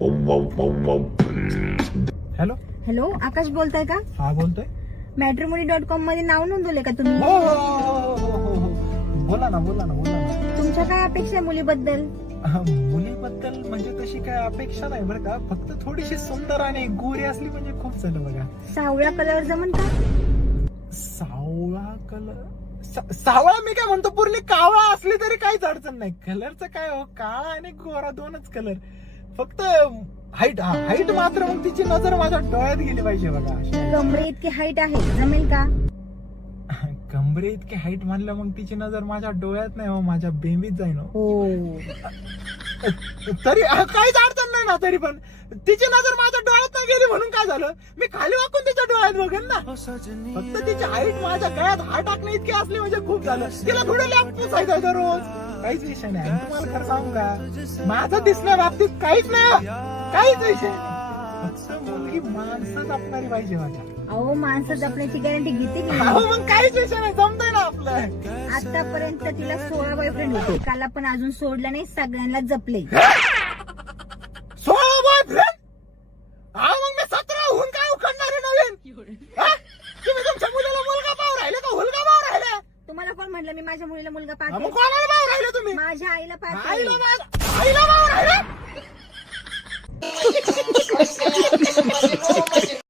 Hello hello, आकाश बोलताय का? हा बोलतोय. matrimony.com मध्ये नाव नोंदवले का तुम्ही? हो हो हो हो हो हो. बोला ना बोला ना बोला ना. तुमच्या काय अपेक्षा आहे मुलीबद्दल? मुलीबद्दल म्हणजे तशी काय अपेक्षा नाही बरं का, फक्त थोडीशी सुंदर आणि गोरी असली म्हणजे खूप झालं बघा. सावळ्या कलर जमन का? सावळा कलर सावळा मी काय म्हणतो, पूर्ण कावळा असली तरी काहीच अडचण नाही. कलरचं काय हो, काळा आणि गोरा दोनच कलर. फक्त हाईट मात्र मग तिची नजर माझ्या डोळ्यात गेली पाहिजे बघा. कमरे इतकी हाईट आहे, जमेल का? कमरे इतके हाईट म्हणलं मग तिची नजर माझ्या डोळ्यात नाही हो, माझ्या बेंबीत जाईन हो. तरी काहीच अडचण नाही ना, तरी पण तिची नजर माझ्या डोळ्यात नाही गेली म्हणून काय झालं, मी खाली वाकून तिच्या डोळ्यात बघेन ना. फक्त तिची हाईट माझ्या गळ्यात हात टाकणे इतकी असली म्हणजे खूप झालं. तिला थोडं लॅप पुसायचं दररोज, काहीच विषय नाही. तुम्हाला खरं सांगू का, माझं दिसण्या बाबतीत काहीच नाही, काहीच विषय नाही. फक्त मुलगी माणसं जपणारी पाहिजे माझ्या. अहो, माणसं जपण्याची गॅरंटी घेते की? अहो मग काहीच विषय नाही, जमतंय ना आपलं. आतापर्यंत तिला 16 बॉयफ्रेंड होते, काल पण अजून सोडलं नाही, सगळ्यांना जपले. 16 बॉयफ्रेंड? हा मग मी 17 होऊन काय उखडणार आहे नवीन? तुम्ही तुमच्या मुलीला मुलगा पाहू राहिले का हुलगा पाहू राहिले? तुम्हाला कोण म्हटलं मी माझ्या मुलीला मुलगा मग पाहते? कोणाला पाहू राहिले तुम्ही? माझ्या आईला पाहते. आईला पाहू राहिले?